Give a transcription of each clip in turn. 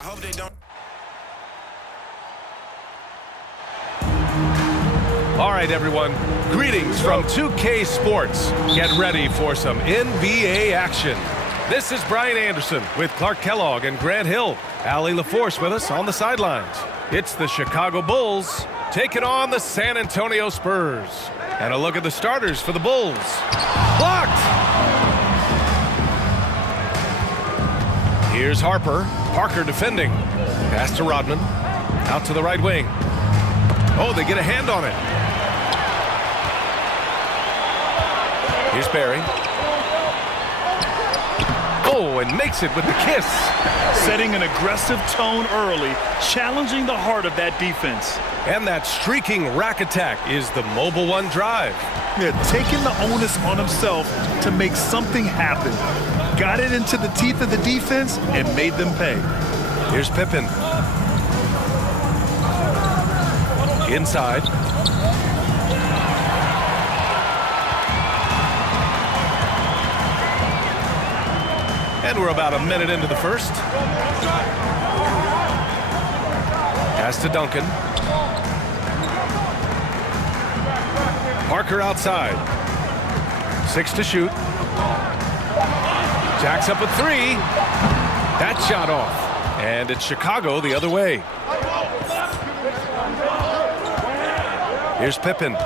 I hope they don't. All right, everyone. Greetings from 2K Sports. Get ready for some NBA action. This is Brian Anderson with Clark Kellogg and Grant Hill. Allie LaForce with us on the sidelines. It's the Chicago Bulls taking on the San Antonio Spurs. And a look at the starters for the Bulls. Blocked! Here's Harper. Parker defending. Pass to Rodman. Out to the right wing. Oh, they get a hand on it. Here's Barry. Oh, and makes it with the kiss. Setting an aggressive tone early, challenging the heart of that defense. And that streaking rack attack is the mobile one drive. Yeah, taking the onus on himself to make something happen. Got it into the teeth of the defense and made them pay. Here's Pippen. Inside. And we're about a minute into the first. Pass to Duncan. Parker outside. 6 to shoot. Jacks up a 3. That shot off. And it's Chicago the other way. Here's Pippen.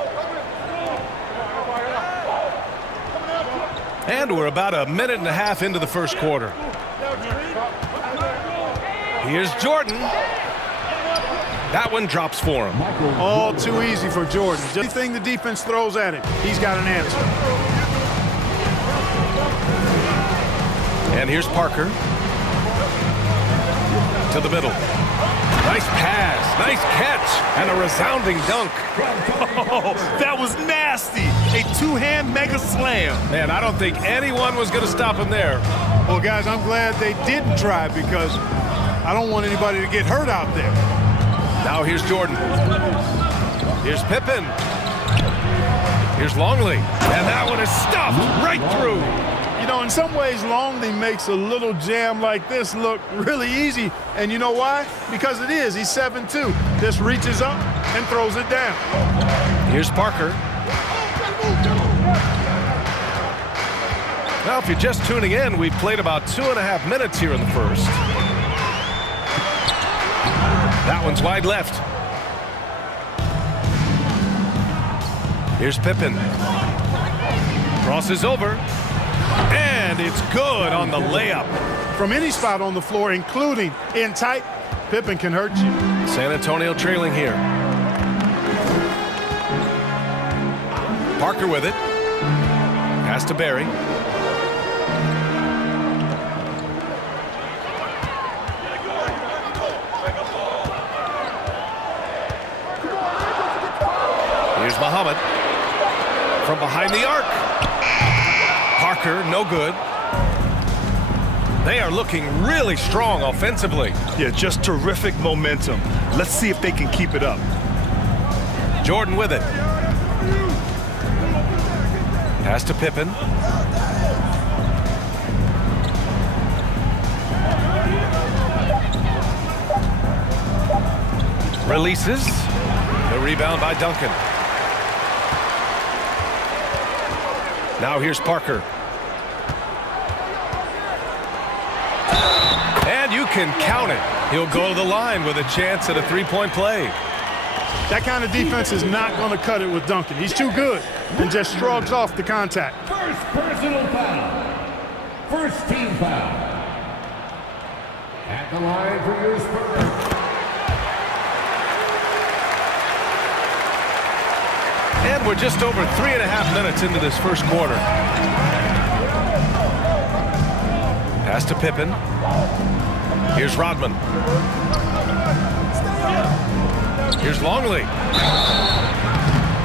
And we're about a minute and a half into the first quarter. Here's Jordan. That one drops for him. All too easy for Jordan. Anything the defense throws at him, he's got an answer. And here's Parker. To the middle. Nice pass, nice catch, and a resounding dunk. Oh, that was nasty. A two-hand mega slam. Man, I don't think anyone was going to stop him there. Well, guys, I'm glad they didn't try because I don't want anybody to get hurt out there. Now here's Jordan. Here's Pippen. Here's Longley. And that one is stuffed right through. You know, in some ways, Longley makes a little jam like this look really easy. And you know why? Because it is. He's 7'2". Just reaches up and throws it down. Here's Parker. Now, if you're just tuning in, we've played about 2.5 minutes here in the first. That one's wide left. Here's Pippen. Crosses over. And it's good on the layup. From any spot on the floor, including in tight, Pippen can hurt you. San Antonio trailing here. Parker with it. Pass to Barry. Here's Muhammad. From behind the arc. Parker, no good. They are looking really strong offensively. Yeah, just terrific momentum. Let's see if they can keep it up. Jordan with it. Pass to Pippen. Releases. The rebound by Duncan. Now here's Parker. And you can count it. He'll go to the line with a chance at a three-point play. That kind of defense is not going to cut it with Duncan. He's too good and just shrugs off the contact. First personal foul. First team foul. At the line for your Spurs. And we're just over 3.5 minutes into this first quarter. Pass to Pippen. Here's Rodman. Here's Longley.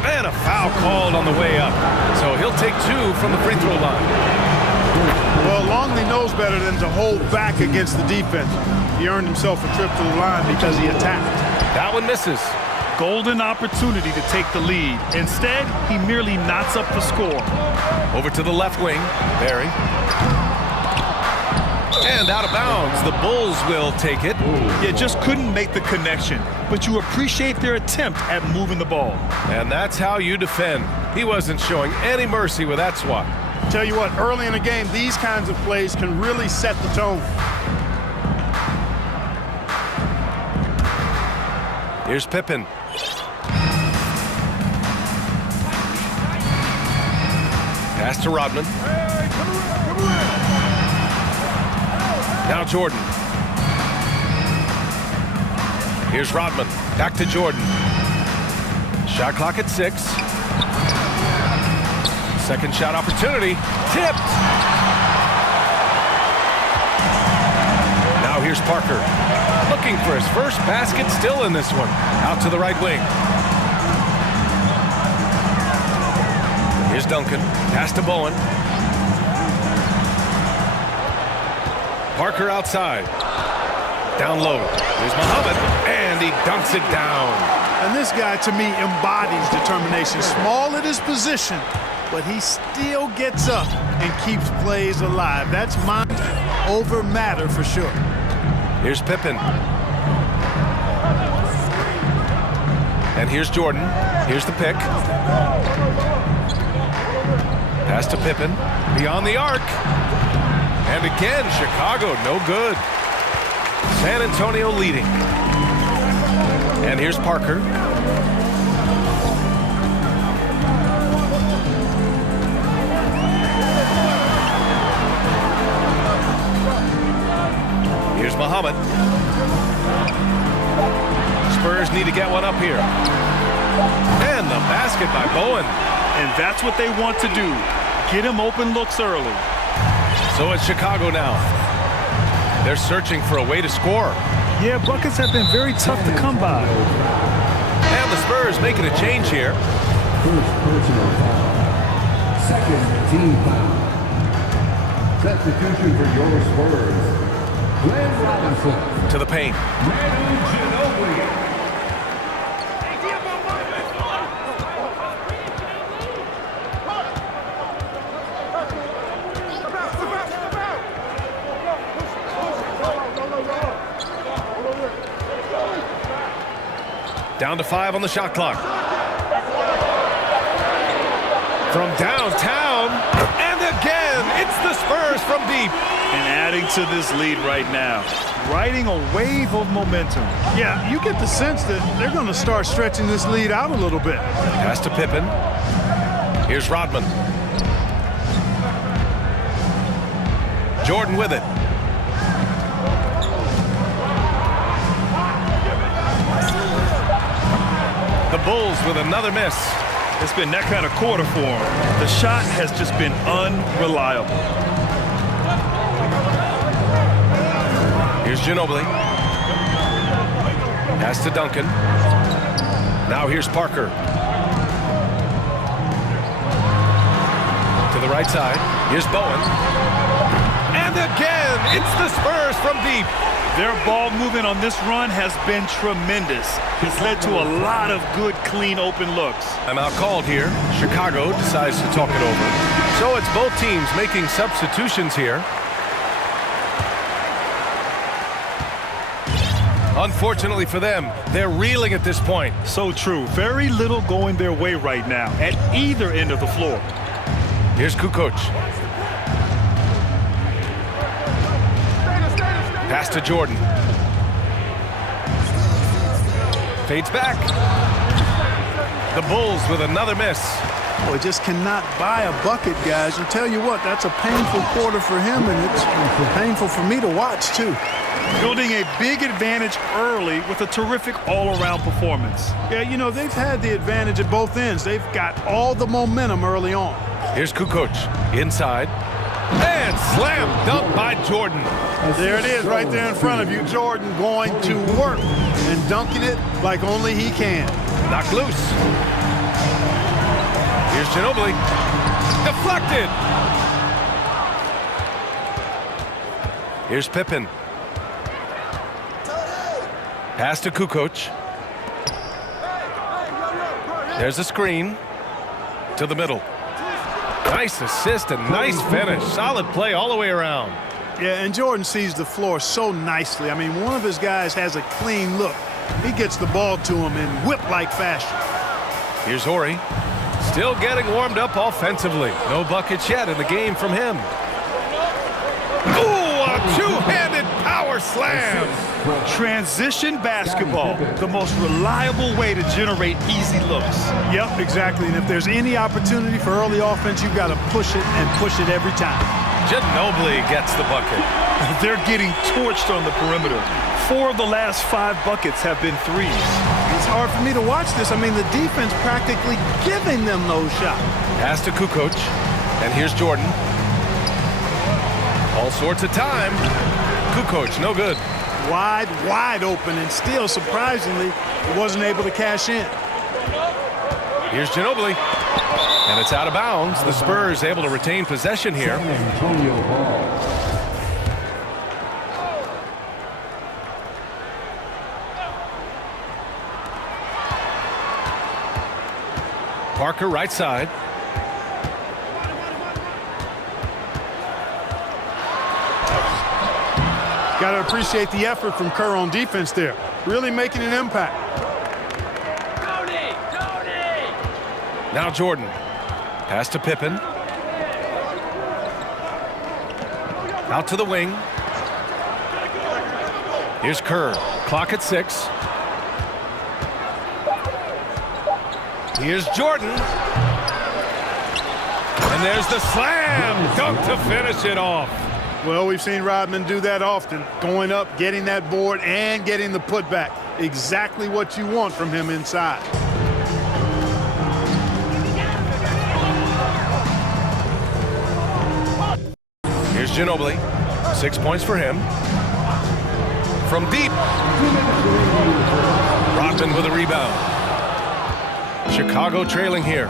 And a foul called on the way up. So he'll take 2 from the free throw line. Well, Longley knows better than to hold back against the defense. He earned himself a trip to the line because he attacked. That one misses. Golden opportunity to take the lead. Instead, he merely knots up the score. Over to the left wing. Barry. And out of bounds, the Bulls will take it. Yeah, just couldn't make the connection, but you appreciate their attempt at moving the ball. And that's how you defend. He wasn't showing any mercy with that swat. Tell you what, early in the game, these kinds of plays can really set the tone. Here's Pippen. Pass to Rodman. Now Jordan. Here's Rodman. Back to Jordan. Shot clock at 6. Second shot opportunity. Tipped. Now here's Parker. Looking for his first basket, still in this one. Out to the right wing. Here's Duncan. Pass to Bowen. Parker outside. Down low. Here's Muhammad. And he dunks it down. And this guy, to me, embodies determination. Small at his position, but he still gets up and keeps plays alive. That's mind over matter for sure. Here's Pippen. And here's Jordan. Here's the pick. Pass to Pippen. Beyond the arc. And again, Chicago, no good. San Antonio leading. And here's Parker. Here's Muhammad. Spurs need to get one up here. And the basket by Bowen. And that's what they want to do. Get him open looks early. So it's Chicago now. They're searching for a way to score. Yeah, buckets have been very tough to come by. And the Spurs making a change here. First personal foul. Second team foul. Substitution for your Spurs. Glenn Robinson. To the paint. Ginobili. Down to 5 on the shot clock. From downtown, and again, it's the Spurs from deep. And adding to this lead right now. Riding a wave of momentum. Yeah, you get the sense that they're going to start stretching this lead out a little bit. Pass to Pippen. Here's Rodman. Jordan with it. The Bulls with another miss. It's been that kind of quarter for him. The shot has just been unreliable. Here's Ginobili. Pass to Duncan. Now here's Parker. To the right side. Here's Bowen. And again, it's the Spurs from deep. Their ball movement on this run has been tremendous. It's led to a lot of good, clean, open looks. Timeout called here. Chicago decides to talk it over. So it's both teams making substitutions here. Unfortunately for them, they're reeling at this point. So true. Very little going their way right now at either end of the floor. Here's Kukoc. Pass to Jordan. Fades back. The Bulls with another miss. Boy, just cannot buy a bucket, guys. And tell you what, that's a painful quarter for him, and it's painful for me to watch, too. Building a big advantage early with a terrific all-around performance. Yeah, you know, they've had the advantage at both ends. They've got all the momentum early on. Here's Kukoc. Inside. And slam dunk by Jordan. There it is right there in front of you. Jordan going to work and dunking it like only he can. Knocked loose. Here's Ginobili. Deflected. Here's Pippen. Pass to Kukoc. There's a screen. To the middle. Nice assist and nice finish. Solid play all the way around. Yeah, and Jordan sees the floor so nicely. I mean, one of his guys has a clean look. He gets the ball to him in whip-like fashion. Here's Horry. Still getting warmed up offensively. No buckets yet in the game from him. Ooh, a two-handed power slam. Transition basketball, the most reliable way to generate easy looks. Yep, exactly. And if there's any opportunity for early offense, you've got to push it and push it every time. Ginobili gets the bucket. They're getting torched on the perimeter. 4 of the last 5 buckets have been threes. It's hard for me to watch this. I mean, the defense practically giving them those shots. Pass to Kukoc, and here's Jordan. All sorts of time. Kukoc, no good. Wide open, and still, surprisingly, he wasn't able to cash in. Here's Ginobili, and it's out of bounds. The Spurs able to retain possession here. Antonio Ball. Parker right side. Got to appreciate the effort from Kerr on defense there. Really making an impact. Now Jordan. Pass to Pippen. Out to the wing. Here's Kerr. Clock at 6. Here's Jordan. And there's the slam dunk to finish it off. Well, we've seen Rodman do that often. Going up, getting that board, and getting the putback. Exactly what you want from him inside. Here's Ginobili. 6 points for him. From deep. Rodman with a rebound. Chicago trailing here.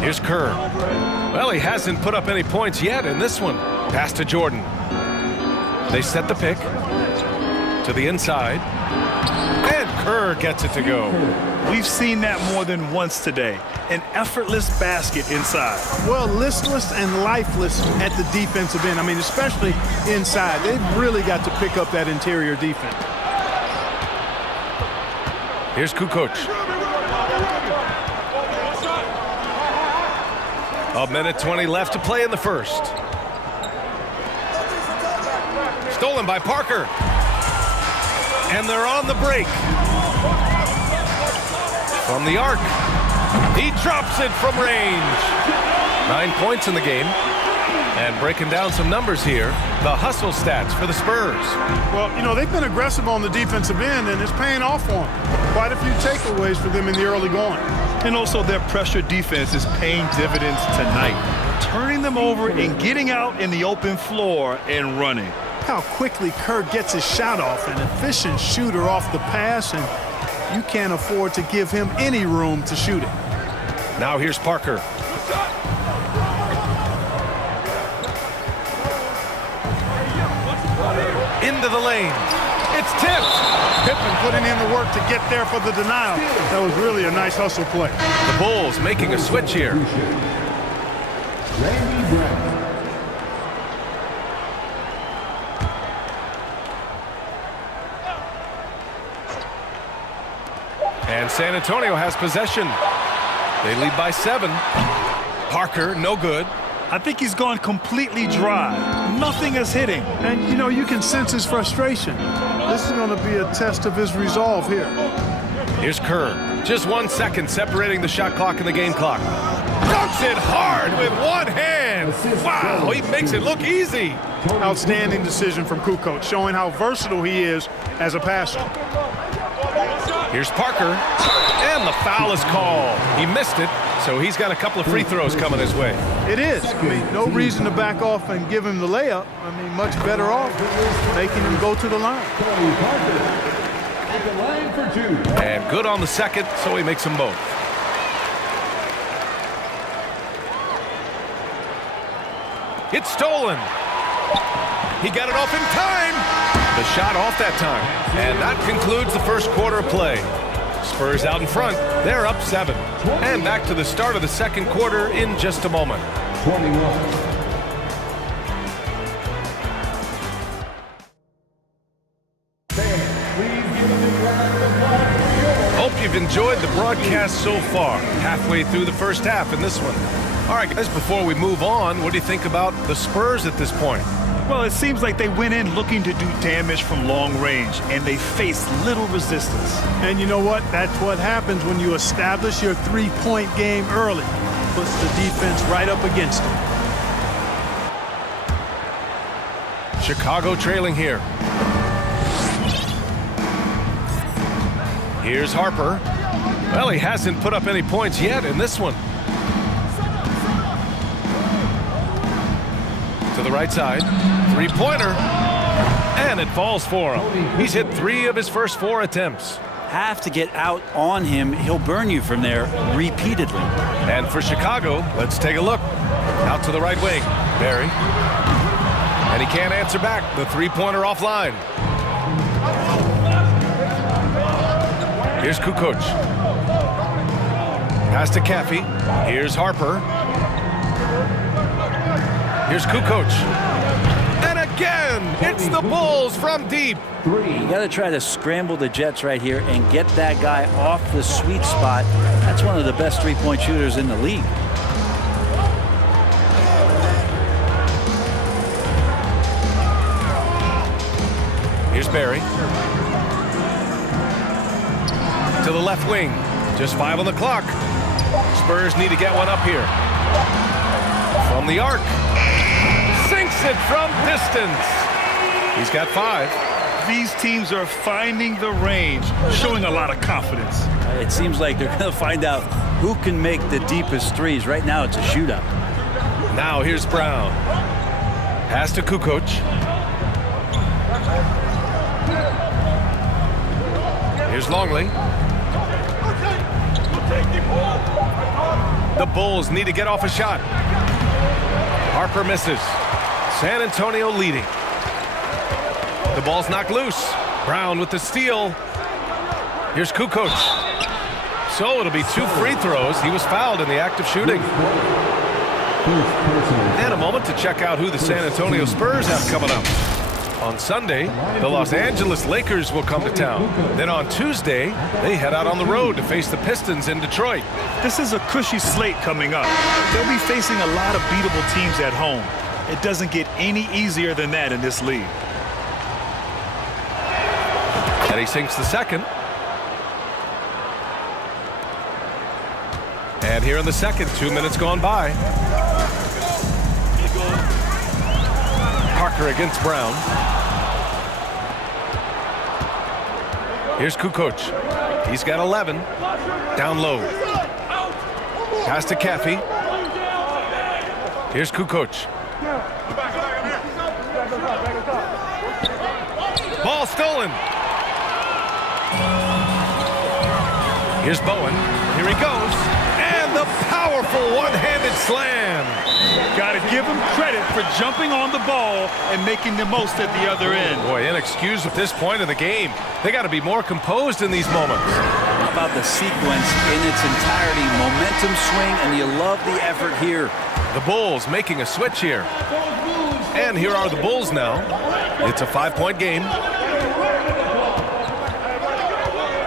Here's Kerr. Well, he hasn't put up any points yet in this one. Pass to Jordan. They set the pick to the inside. And Kerr gets it to go. We've seen that more than once today. An effortless basket inside. Well, listless and lifeless at the defensive end. I mean, especially inside. They've really got to pick up that interior defense. Here's Kukoc. A minute 20 left to play in the first. Stolen by Parker. And they're on the break. From the arc. He drops it from range. 9 points in the game. And breaking down some numbers here, the hustle stats for the Spurs. Well, you know, they've been aggressive on the defensive end, and it's paying off for them. Quite a few takeaways for them in the early going. And also their pressure defense is paying dividends tonight. Turning them over and getting out in the open floor and running. How quickly Kerr gets his shot off. An efficient shooter off the pass, and you can't afford to give him any room to shoot it. Now here's Parker. Into the lane. It's tipped. Pippen putting in the work to get there for the denial. That was really a nice hustle play. The Bulls making a switch here. Randy Brown. And San Antonio has possession. They lead by 7. Parker, no good. I think he's gone completely dry. Nothing is hitting. And, you know, you can sense his frustration. This is going to be a test of his resolve here. Here's Kerr. Just 1 second separating the shot clock and the game clock. Dunks it hard with one hand. Wow, he makes it look easy. Outstanding decision from Kukoc, showing how versatile he is as a passer. Here's Parker, and the foul is called. He missed it, so he's got a couple of free throws coming his way. It is. I mean, no reason to back off and give him the layup. I mean, much better off making him go to the line. At the line for 2. And good on the second, so he makes them both. It's stolen. He got it off in time. The shot off that time. And that concludes the first quarter of play. Spurs out in front. They're up 7. And back to the start of the second quarter in just a moment. 21. Hope you've enjoyed the broadcast so far. Halfway through the first half in this one. All right, guys, before we move on, what do you think about the Spurs at this point? Well, it seems like they went in looking to do damage from long range, and they faced little resistance. And you know what? That's what happens when you establish your three-point game early. Puts the defense right up against them. Chicago trailing here. Here's Harper. Well, he hasn't put up any points yet in this one. To the right side. Three-pointer. And it falls for him. He's hit 3 of his first 4 attempts. Have to get out on him. He'll burn you from there repeatedly. And for Chicago, let's take a look. Out to the right wing. Barry. And he can't answer back. The three-pointer offline. Here's Kukoc. Pass to Caffey. Here's Harper. Here's Kukoc. And again, it's the Bulls from deep. You got to try to scramble the Jets right here and get that guy off the sweet spot. That's one of the best three-point shooters in the league. Here's Barry. To the left wing. Just 5 on the clock. Spurs need to get one up here. From the arc. Sinks it from distance. He's got 5. These teams are finding the range, showing a lot of confidence. It seems like they're going to find out who can make the deepest threes. Right now, it's a shootout. Now here's Brown. Pass to Kukoc. Here's Longley. The Bulls need to get off a shot. Harper misses. San Antonio leading. The ball's knocked loose. Brown with the steal. Here's Kukoc. So it'll be 2 free throws. He was fouled in the act of shooting. And a moment to check out who the San Antonio Spurs have coming up. On Sunday, the Los Angeles Lakers will come to town. Then on Tuesday, they head out on the road to face the Pistons in Detroit. This is a cushy slate coming up. They'll be facing a lot of beatable teams at home. It doesn't get any easier than that in this league. And he sinks the second. And here in the second, 2 minutes gone by. Parker against Brown. Here's Kukoc. He's got 11. Down low. Pass to Caffey. Here's Kukoc. Ball stolen. Here's Bowen. Here he goes. And the powerful one-handed slam. Got to give him credit for jumping on the ball and making the most at the other end. Boy, inexcusable at this point in the game. They got to be more composed in these moments. How about the sequence in its entirety? Momentum swing, and you love the effort here. The Bulls making a switch here. And here are the Bulls now. It's a 5-point game.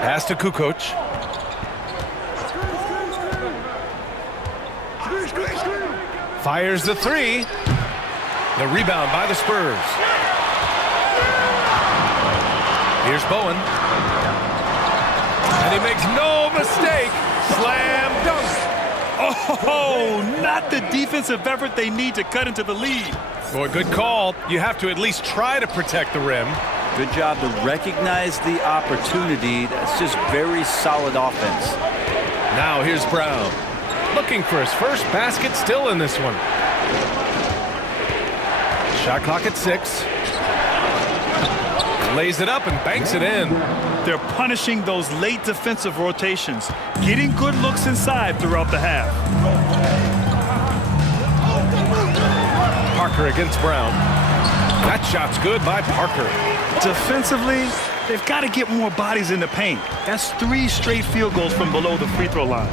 Pass to Kukoc. Fires the 3. The rebound by the Spurs. Here's Bowen. And he makes no mistake. Slam dunk. Oh, not the defensive effort they need to cut into the lead. Boy, good call. You have to at least try to protect the rim. Good job to recognize the opportunity. That's just very solid offense. Now here's Brown. Looking for his first basket still in this one. Shot clock at 6. Lays it up and banks it in. They're punishing those late defensive rotations, getting good looks inside throughout the half. Parker against Brown. That shot's good by Parker. Defensively, they've got to get more bodies in the paint. That's 3 straight field goals from below the free throw line.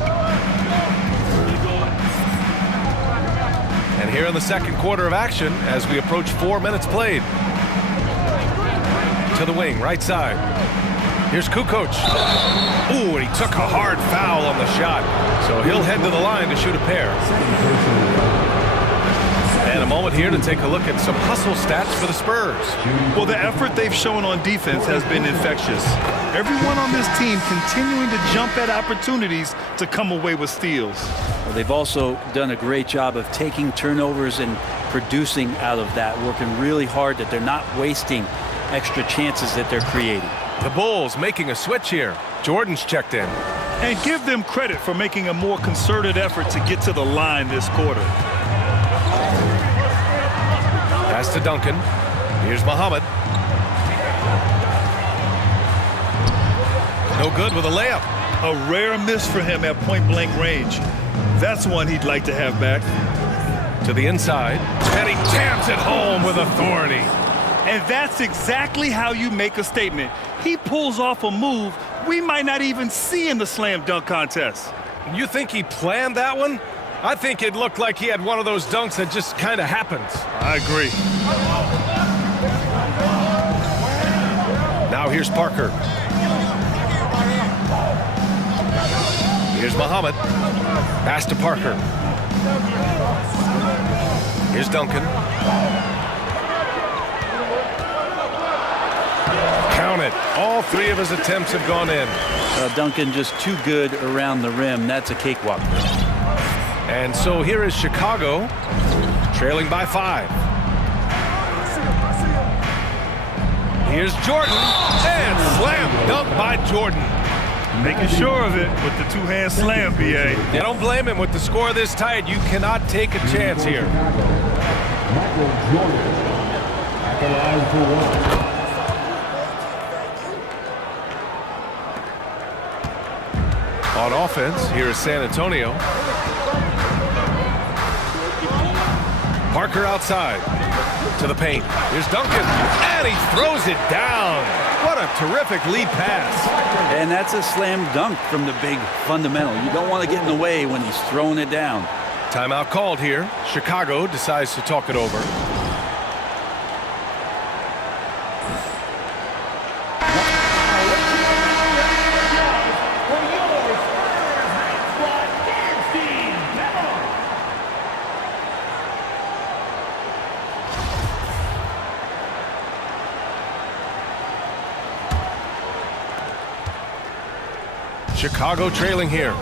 here in the second quarter of action as we approach 4 minutes played. To the wing, right side. Here's Kukoc. Ooh, and he took a hard foul on the shot. So he'll head to the line to shoot a pair. And a moment here to take a look at some hustle stats for the Spurs. Well, the effort they've shown on defense has been infectious. Everyone on this team continuing to jump at opportunities to come away with steals. Well, they've also done a great job of taking turnovers and producing out of that, working really hard that they're not wasting extra chances that they're creating. The Bulls making a switch here. Jordan's checked in. And give them credit for making a more concerted effort to get to the line this quarter. Pass to Duncan. Here's Muhammad. No good with a layup. A rare miss for him at point-blank range. That's one he'd like to have back. To the inside. And he jams it home with authority. And that's exactly how you make a statement. He pulls off a move we might not even see in the slam dunk contest. You think he planned that one? I think it looked like he had one of those dunks that just kind of happens. I agree. Now here's Parker. Here's Muhammad. Pass to Parker. Here's Duncan. Count it. All three of his attempts have gone in. Duncan just too good around the rim. That's a cakewalk. And so here is Chicago, trailing by 5. Here's Jordan, and slam dunk by Jordan. Making sure of it with the two-hand slam, B.A. I don't blame him with the score this tight. You cannot take a chance here. On offense, here is San Antonio. Parker outside to the paint. Here's Duncan, and he throws it down. What a terrific lead pass. And that's a slam dunk from the big fundamental. You don't want to get in the way when he's throwing it down. Timeout called here. Chicago decides to talk it over. Chicago trailing here.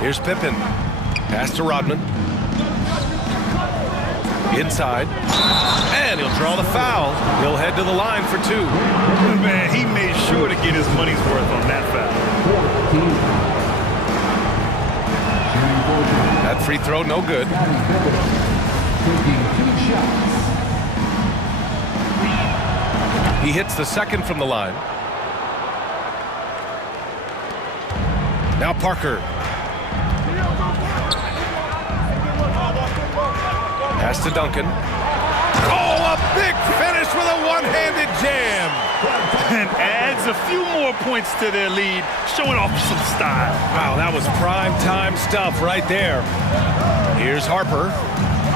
Here's Pippen. Pass to Rodman. Inside. And he'll draw the foul. He'll head to the line for 2. Man, he made sure to get his money's worth on that foul. That free throw, no good. He hits the second from the line. Now Parker. Pass to Duncan. Oh, a big finish with a one-handed jam. And adds a few more points to their lead, showing off some style. Wow, that was prime time stuff right there. Here's Harper.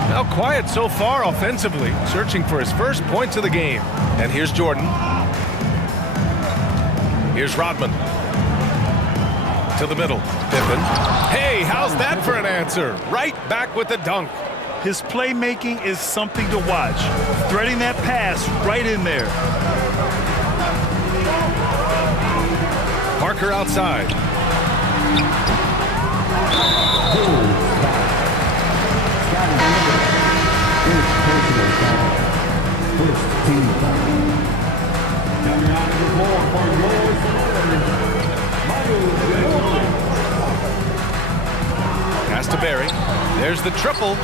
Now quiet so far offensively, searching for his first points of the game. And here's Jordan. Here's Rodman. To the middle. Pippen. Hey, how's that for an answer? Right back with the dunk. His playmaking is something to watch. Threading that pass right in there. Parker outside. Pass to Barry. There's the triple.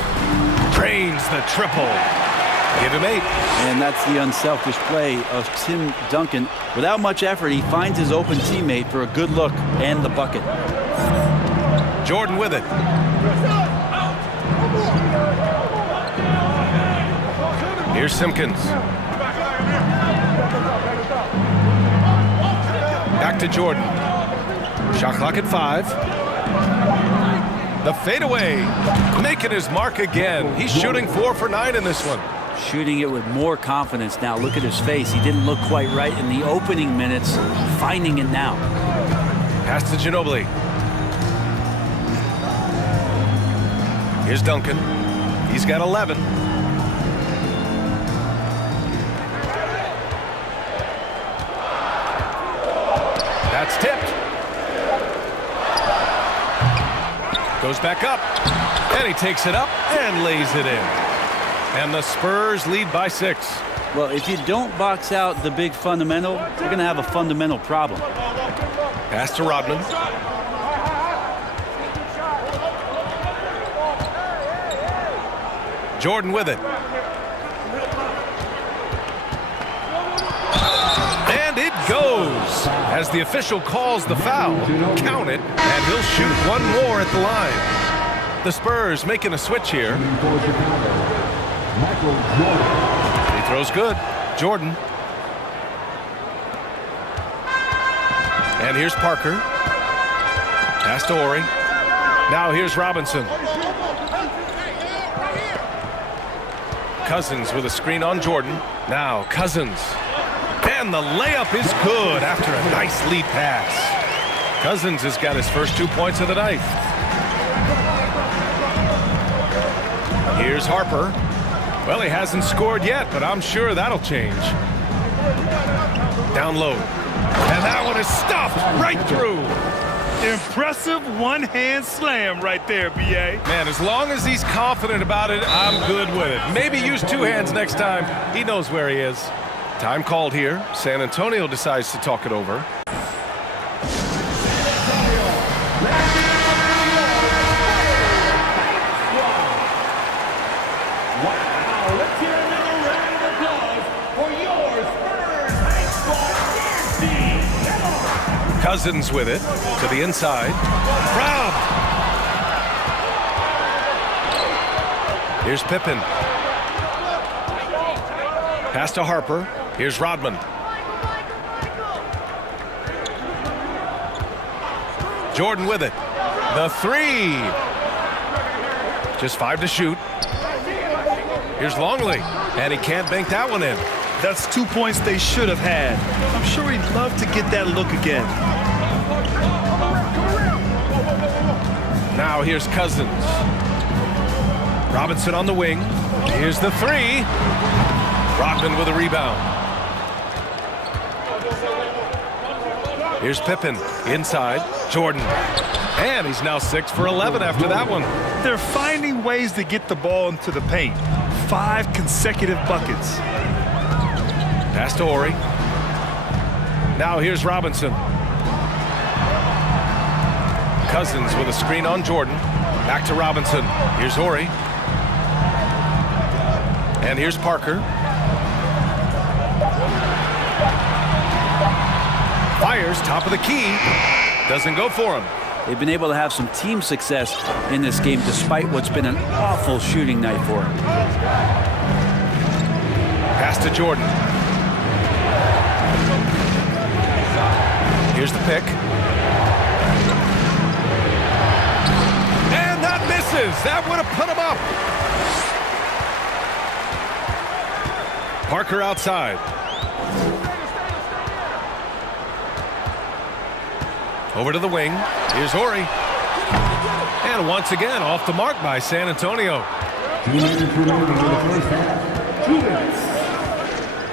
Drains the triple. Give him 8. And that's the unselfish play of Tim DUncan. Without much effort, he finds his open teammate for a good look and the bucket. Jordan with it. Here's Simpkins. Back to Jordan. Shot clock at 5. The fadeaway, making his mark again. He's shooting 4 for 9 in this one. Shooting it with more confidence now. Look at his face. He didn't look quite right in the opening minutes. Finding it now. Pass to Ginobili. Here's Duncan. He's got 11. That's tipped. Goes back up. And he takes it up and lays it in. And the Spurs lead by 6. Well, if you don't box out the big fundamental, you're going to have a fundamental problem. Pass to Rodman. Jordan with it. And it goes. As the official calls the foul, count it, and he'll shoot one more at the line. The Spurs making a switch here. He throws good. Jordan. And here's Parker. Pass to Horry. Now here's Robinson. Cousins with a screen on Jordan. Now Cousins. And the layup is good after a nice lead pass. Cousins has got his first 2 points of the night. Here's Harper. Well, he hasn't scored yet, but I'm sure that'll change. Down low. And that one is stuffed right through. Impressive one-hand slam right there, B.A. Man, as long as he's confident about it, I'm good with it. Maybe use 2 hands next time. He knows where he is. Time called here. San Antonio decides to talk it over. Cousins with it to the inside. Robbed. Here's Pippen. Pass to Harper. Here's Rodman. Jordan with it. The 3. Just 5 to shoot. Here's Longley. And he can't bank that one in. That's 2 points they should have had. I'm sure he'd love to get that look again. Now here's Cousins. Robinson on the wing. Here's the 3. Rodman with a rebound. Here's Pippen inside. Jordan. And he's now 6 for 11 after that one. They're finding ways to get the ball into the paint. 5 consecutive buckets. Pass to Horry. Now here's Robinson. Cousins with a screen on Jordan. Back to Robinson. Here's Horry. And here's Parker. Fires top of the key. Doesn't go for him. They've been able to have some team success in this game despite what's been an awful shooting night for them. Pass to Jordan. Here's the pick. And that misses. That would have put him up. Parker outside. Over to the wing. Here's Horry. And once again, off the mark by San Antonio.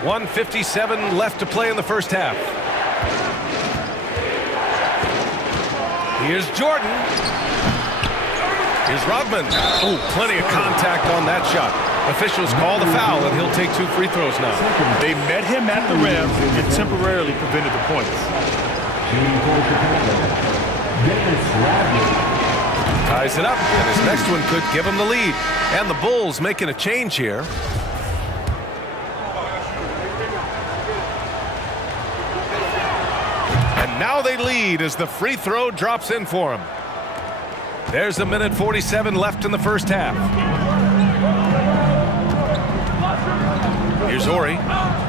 1:57 left to play in the first half. Here's Jordan. Here's Rodman. Oh, plenty of contact on that shot. Officials call the foul, and he'll take 2 free throws now. They met him at the rim and temporarily prevented the points. Ties it up, and his next one could give him the lead. And the Bulls making a change here. And now they lead as the free throw drops in for him. There's 1:47 left in the first half. Here's Horry.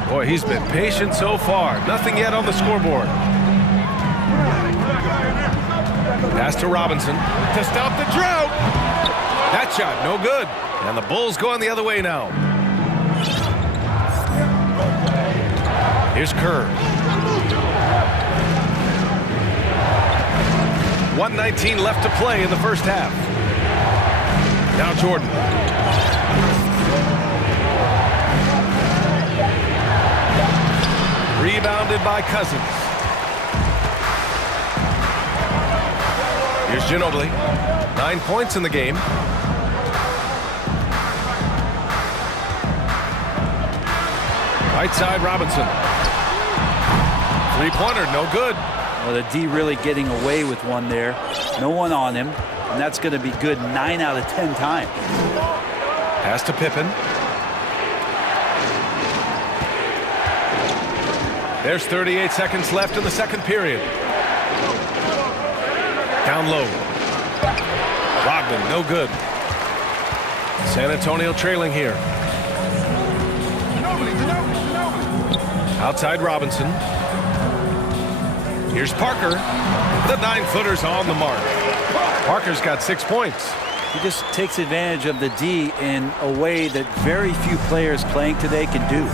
Boy, he's been patient so far. Nothing yet on the scoreboard. Pass to Robinson to stop the drought. That shot, no good. And the Bulls going the other way now. Here's Kerr. 1:19 left to play in the first half. Now Jordan. Rebounded by Cousins. Here's Ginobili. 9 points in the game. Right side, Robinson. Three-pointer, no good. Well, the D really getting away with one there. No one on him, and that's going to be good 9 out of 10 times. Pass to Pippen. There's 38 seconds left in the second period. Down low. Rodman, no good. San Antonio trailing here. Outside Robinson. Here's Parker. The 9-footer's on the mark. Parker's got 6 points. He just takes advantage of the D in a way that very few players playing today can do.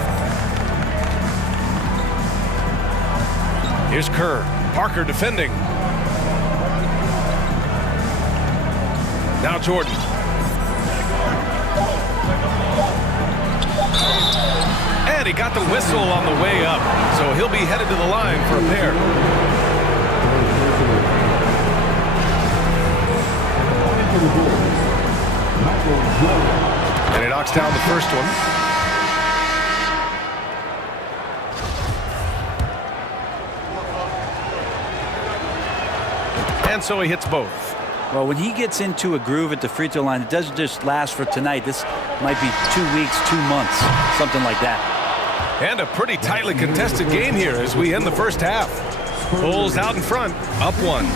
Here's Kerr. Parker defending. Now Jordan. And he got the whistle on the way up, so he'll be headed to the line for a pair. And he knocks down the first one. And so he hits both. Well, when he gets into a groove at the free throw line, it doesn't just last for tonight. This might be 2 weeks, 2 months, something like that. And a pretty tightly contested game here as we end the first half. Bulls out in front, up 1.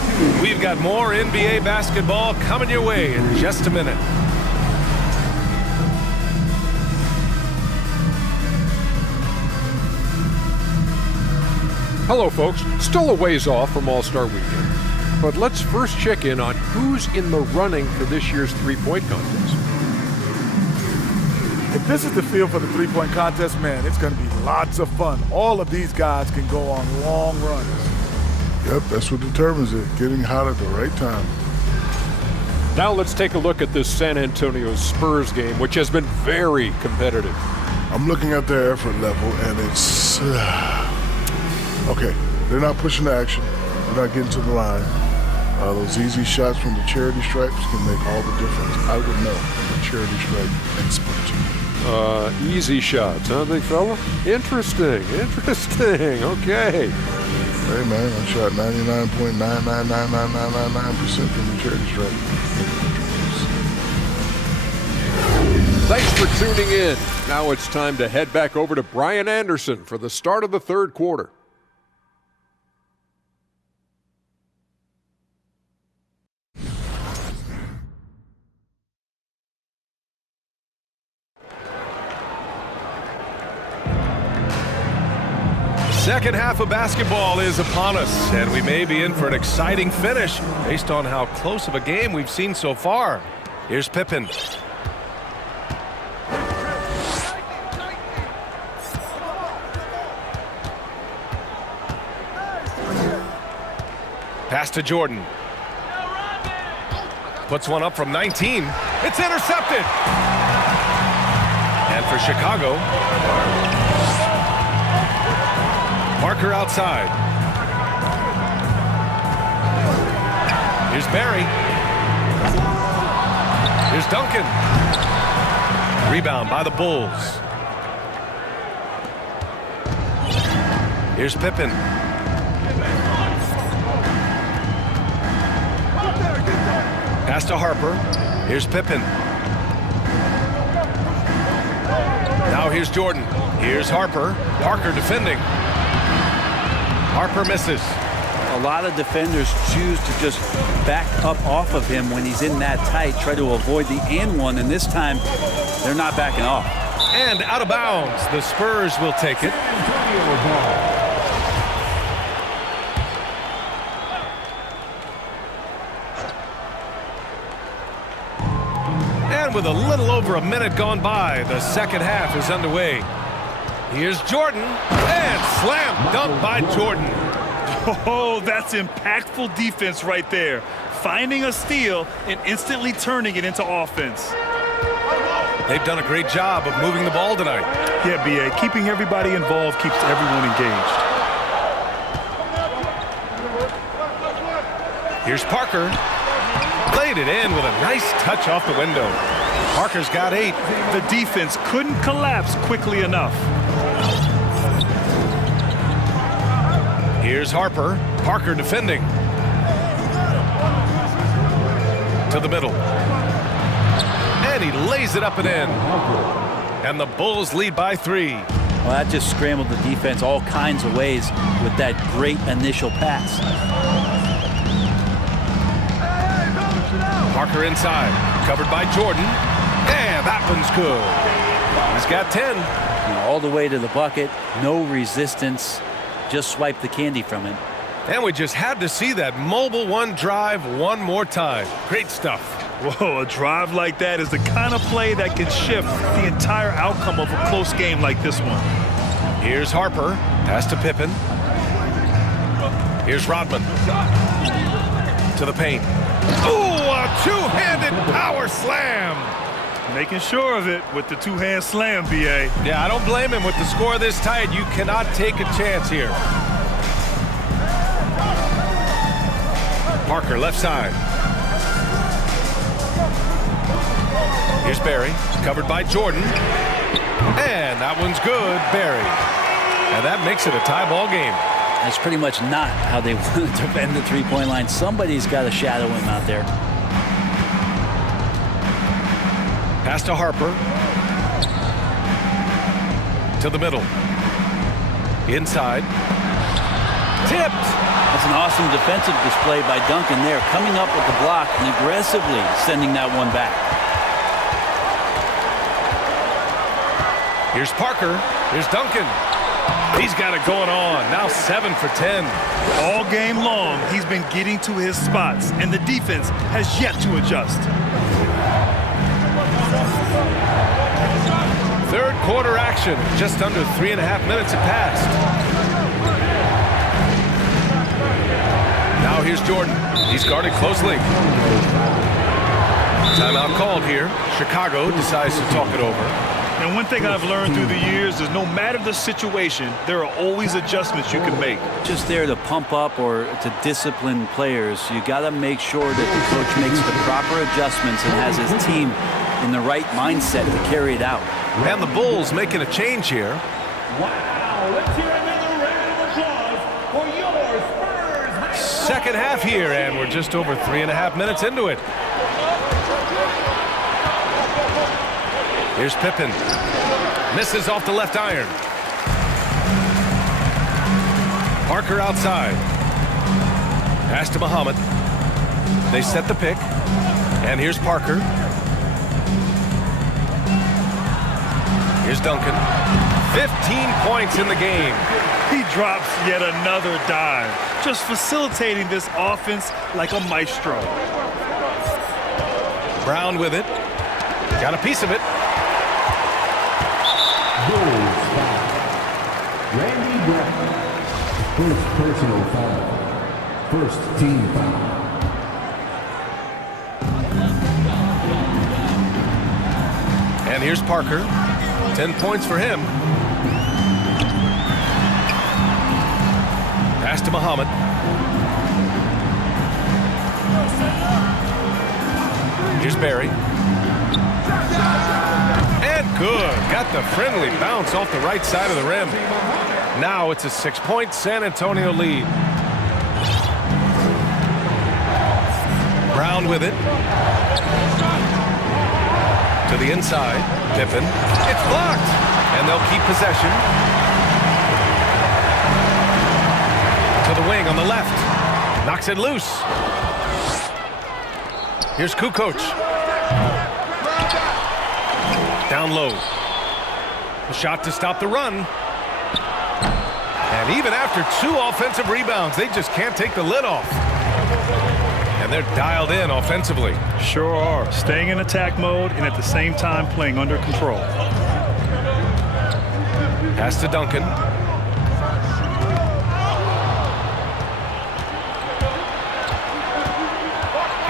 We've got more NBA basketball coming your way in just a minute. Hello, folks. Still a ways off from All-Star Weekend. But let's first check in on who's in the running for this year's three-point contest. If this is the field for the three-point contest, man, it's going to be lots of fun. All of these guys can go on long runs. Yep, that's what determines it, getting hot at the right time. Now let's take a look at this San Antonio Spurs game, which has been very competitive. I'm looking at their effort level, and it's... okay, they're not pushing the action. They're not getting to the line. Those easy shots from the charity stripes can make all the difference. I would know. I'm a charity stripe expert. Easy shots, huh, big fella? Interesting. Okay. Hey, man, I shot 99.9999999% from the charity stripe. Thanks for tuning in. Now it's time to head back over to Brian Anderson for the start of the third quarter. Second half of basketball is upon us, and we may be in for an exciting finish based on how close of a game we've seen so far. Here's Pippen. Pass to Jordan. Puts one up from 19. It's intercepted. And for Chicago, Parker outside. Here's Barry. Here's Duncan. Rebound by the Bulls. Here's Pippen. Pass to Harper. Here's Pippen. Now here's Jordan. Here's Harper. Parker defending. Harper misses. A lot of defenders choose to just back up off of him when he's in that tight, try to avoid the and one, and this time they're not backing off. And out of bounds. The Spurs will take it. with a little over a minute gone by. The second half is underway. Here's Jordan, and slam dunk by Jordan. Oh, that's impactful defense right there. Finding a steal and instantly turning it into offense. They've done a great job of moving the ball tonight. Yeah, B.A., keeping everybody involved keeps everyone engaged. Here's Parker. Played it in with a nice touch off the window. Parker's got 8. The defense couldn't collapse quickly enough. Here's Harper. Parker defending. To the middle. And he lays it up and in. And the Bulls lead by 3. Well, that just scrambled the defense all kinds of ways with that great initial pass. Parker inside. Covered by Jordan. And that one's good. He's got 10. All the way to the bucket. No resistance. Just swipe the candy from it. And we just had to see that mobile one drive one more time. Great stuff. Whoa, a drive like that is the kind of play that can shift the entire outcome of a close game like this one. Here's Harper. Pass to Pippen. Here's Rodman. To the paint. Ooh, a two-handed power slam. Making sure of it with the two-hand slam, B.A. Yeah, I don't blame him with the score this tight. You cannot take a chance here. Parker, left side. Here's Barry, covered by Jordan. And that one's good, Barry. And that makes it a tie ball game. That's pretty much not how they want to defend the three-point line. Somebody's got to shadow him out there. Pass to Harper. To the middle. Inside. Tipped. That's an awesome defensive display by Duncan there, coming up with the block and aggressively sending that one back. Here's Parker. Here's Duncan. He's got it going on. Now 7 for 10. All game long, he's been getting to his spots, and the defense has yet to adjust. Third quarter action. Just under 3.5 minutes have passed. Now here's Jordan. He's guarded closely. Timeout called here. Chicago decides to talk it over. And one thing I've learned through the years is no matter the situation, there are always adjustments you can make. Just there to pump up or to discipline players, you got to make sure that the coach makes the proper adjustments and has his team in the right mindset to carry it out. And the Bulls making a change here. Wow, let's hear another round of applause for your Spurs. Second half here, and we're just over 3.5 minutes into it. Here's Pippen. Misses off the left iron. Parker outside. Pass to Muhammad. They set the pick. And here's Parker. Here's Duncan. 15 points in the game. He drops yet another dime, just facilitating this offense like a maestro. Brown with it. Got a piece of it. Bulls foul. Randy Brown. First personal foul. First team foul. And here's Parker. 10 points for him. Pass to Muhammad. Here's Barry. And good. Got the friendly bounce off the right side of the rim. Now it's a 6-point San Antonio lead. Brown with it. To the inside. Pippen. It's blocked. And they'll keep possession. To the wing on the left. Knocks it loose. Here's Kukoc. Down low. A shot to stop the run. And even after 2 offensive rebounds, they just can't take the lid off. And they're dialed in offensively. Sure are. Staying in attack mode and at the same time playing under control. Pass to Duncan.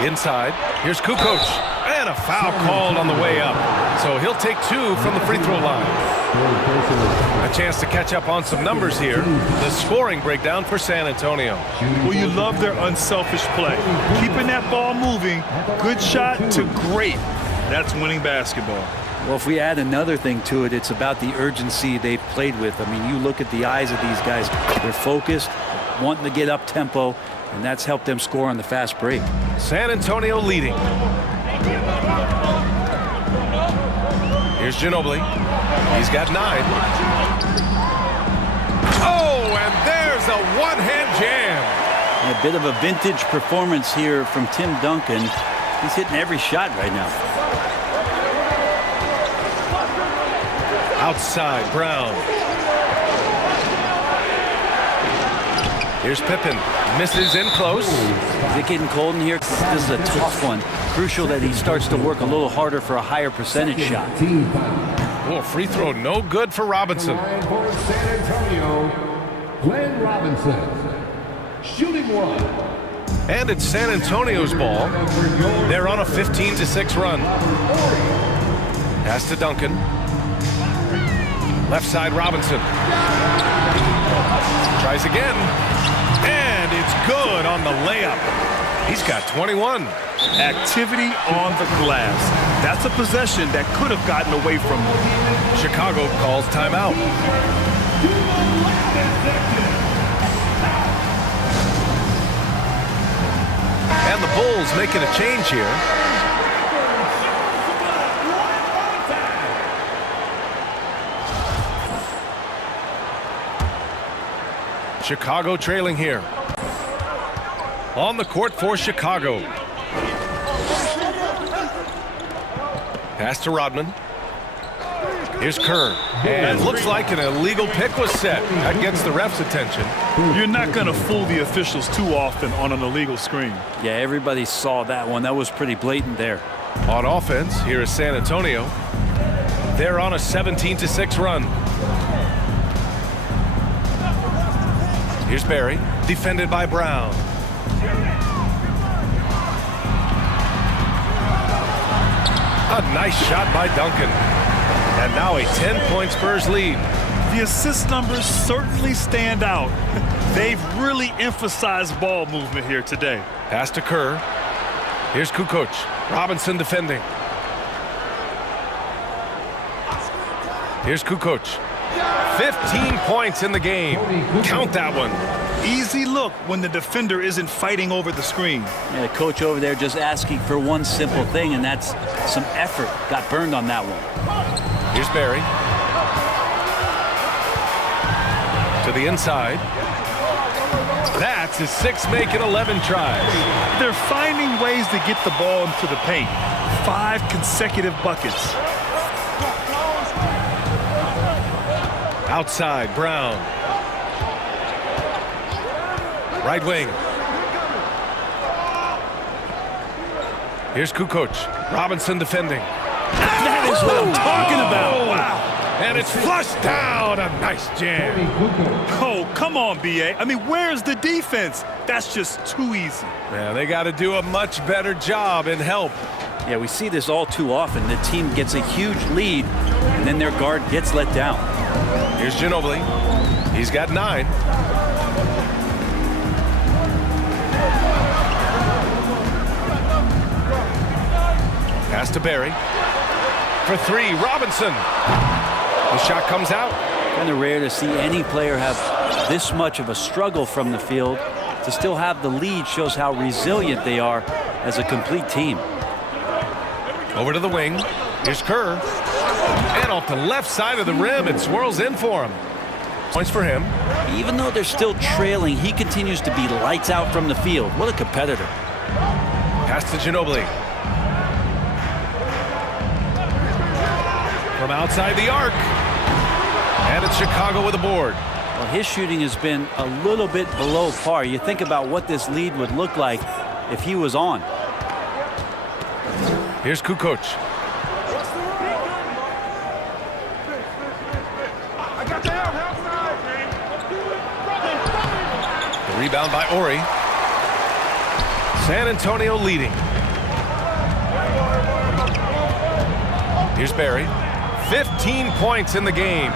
Inside. Here's Kukoc. And a foul called on the way up. So he'll take 2 from the free throw line. A chance to catch up on some numbers here. The scoring breakdown for San Antonio. Well, you love their unselfish play. Keeping that ball moving, good shot to great. That's winning basketball. Well, if we add another thing to it, it's about the urgency they've played with. I mean, you look at the eyes of these guys. They're focused, wanting to get up tempo, and that's helped them score on the fast break. San Antonio leading. Here's Ginobili. He's got 9. Oh, and there's a one-hand jam. And a bit of a vintage performance here from Tim DUncan. He's hitting every shot right now. Outside, Brown. Here's Pippen. Misses in close. Is it getting cold in here? This is a tough one. Crucial that he starts to work a little harder for a higher percentage shot. Oh, free throw no good for Robinson. For San Antonio, Glenn Robinson. Shooting 1. And it's San Antonio's ball. They're on a 15-6 run. Pass to Duncan. Left side, Robinson. Tries again. And it's good on the layup. He's got 21. Activity on the glass. That's a possession that could have gotten away from them. Chicago calls timeout. And the Bulls making a change here. Chicago trailing here. On the court for Chicago. Pass to Rodman. Here's Kerr. And looks like an illegal pick was set. That gets the ref's attention. You're not going to fool the officials too often on an illegal screen. Yeah, everybody saw that one. That was pretty blatant there. On offense, here is San Antonio. They're on a 17-6 run. Here's Barry, defended by Brown. A nice shot by Duncan. And now a 10-point Spurs lead. The assist numbers certainly stand out. They've really emphasized ball movement here today. Pass to Kerr. Here's Kukoc. Robinson defending. Here's Kukoc. 15 points in the game. Count that one. Easy look when the defender isn't fighting over the screen. Yeah, the coach over there just asking for one simple thing, and that's some effort. Got burned on that one. Here's Barry. To the inside. That's his 6 making 11 tries. They're finding ways to get the ball into the paint. 5 consecutive buckets. Outside, Brown. Right wing. Here's Kukoc. Robinson defending. That is what I'm talking about. Wow. And it's flushed down. A nice jam. Oh, come on, B.A. I mean, where's the defense? That's just too easy. Yeah, they got to do a much better job in help. Yeah, we see this all too often. The team gets a huge lead, and then their guard gets let down. Here's Ginobili. He's got 9. Pass to Barry. For 3, Robinson. The shot comes out. Kind of rare to see any player have this much of a struggle from the field. To still have the lead shows how resilient they are as a complete team. Over to the wing. Here's Kerr. And off the left side of the rim, it swirls in for him. Points for him. Even though they're still trailing, he continues to be lights out from the field. What a competitor. Pass to Ginobili. From outside the arc. And it's Chicago with a board. Well, his shooting has been a little bit below par. You think about what this lead would look like if he was on. Here's Kukoc. The rebound by Ori. San Antonio leading. Here's Barry. 15 points in the game.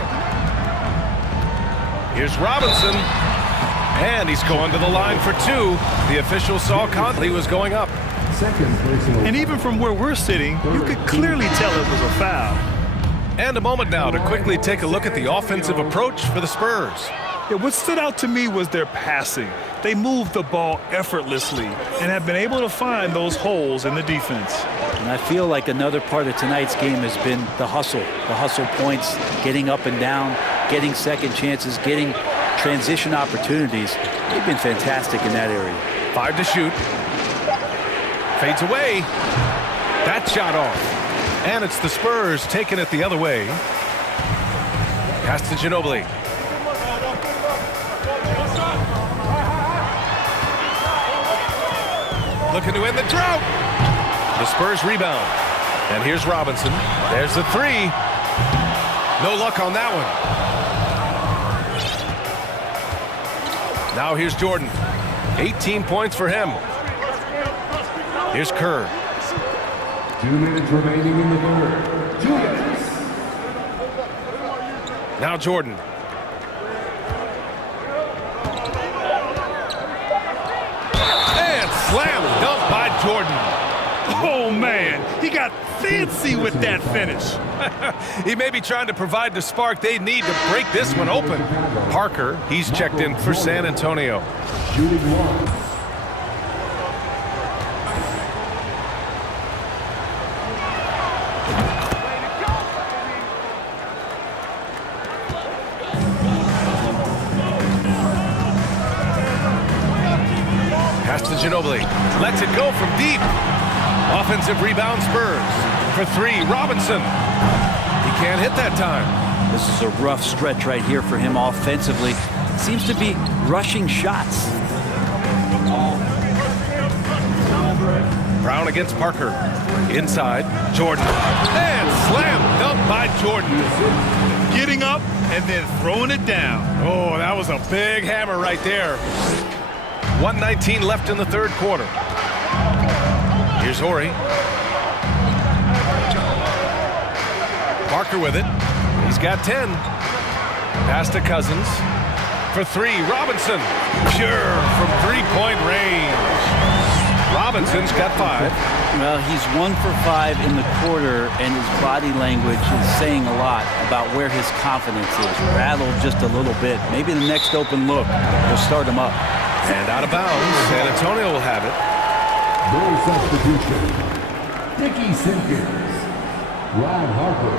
Here's Robinson. And he's going to the line for two. The official saw Conley was going up. And even from where we're sitting, you could clearly tell it was a foul. And a moment now to quickly take a look at the offensive approach for the Spurs. Yeah, what stood out to me was their passing. They moved the ball effortlessly and have been able to find those holes in the defense. And I feel like another part of tonight's game has been the hustle points, getting up and down, getting second chances, getting transition opportunities. They've been fantastic in that area. 5 to shoot. Fades away. That shot off. And it's the Spurs taking it the other way. Pass to Ginobili. Looking to end the drought. The Spurs rebound. And here's Robinson. There's the three. No luck on that one. Now here's Jordan. 18 points for him. Here's Kerr. 2 minutes remaining in the third. 2 minutes. Now Jordan. And slam dunk by Jordan. Oh, man, he got fancy with that finish. He may be trying to provide the spark they need to break this one open. Parker, he's checked in for San Antonio. Shooting one. Pass to Ginobili. Lets it go from deep. Offensive rebound Spurs. For three, Robinson. He can't hit that time. This is a rough stretch right here for him offensively. Seems to be rushing shots. Brown against Parker. Inside, Jordan. And slam dunk by Jordan. Getting up and then throwing it down. Oh, that was a big hammer right there. 1:19 left in the third quarter. Here's Ori. Parker with it. He's got 10. Pass to Cousins. For three, Robinson. Pure from three-point range. Robinson's got 5. Well, he's 1 for 5 in the quarter, and his body language is saying a lot about where his confidence is. Rattled just a little bit. Maybe the next open look will start him up. And out of bounds, San Antonio will have it. No substitution. Dickey Simpkins. Rod Harper.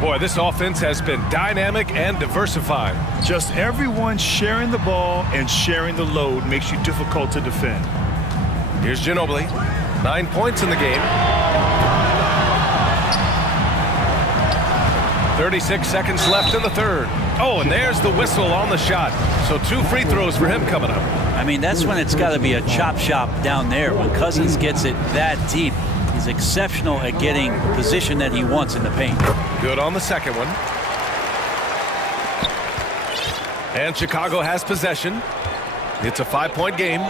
Boy, this offense has been dynamic and diversified. Just everyone sharing the ball and sharing the load makes you difficult to defend. Here's Ginobili. 9 points in the game. 36 seconds left in the third. Oh, and there's the whistle on the shot. So 2 free throws for him coming up. I mean, that's when it's got to be a chop shop down there. When Cousins gets it that deep, he's exceptional at getting the position that he wants in the paint. Good on the second one. And Chicago has possession. It's a 5-point game.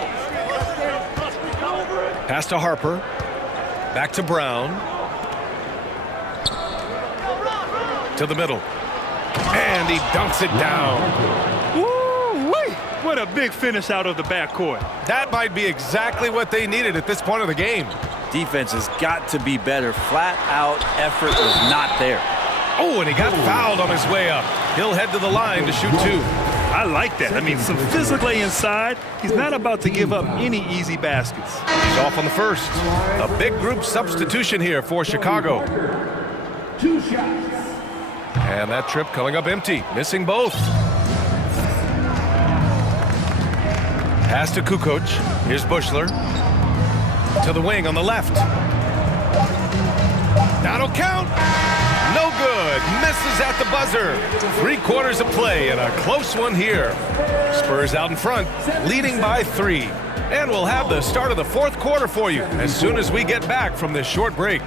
Pass to Harper. Back to Brown. To the middle. And he dunks it down. Woo-wee! What a big finish out of the backcourt. That might be exactly what they needed at this point of the game. Defense has got to be better. Flat out effort was not there. Oh, and he got fouled on his way up. He'll head to the line to shoot 2. I like that. I mean, some physical play inside. He's not about to give up any easy baskets. He's off on the first. A big group substitution here for Chicago. 2 shots. And that trip coming up empty, missing both. Pass to Kukoc. Here's Bushler. To the wing on the left. That'll count. No good. Misses at the buzzer. 3/4 of play and a close one here. Spurs out in front, leading by 3. And we'll have the start of the 4th quarter for you as soon as we get back from this short break.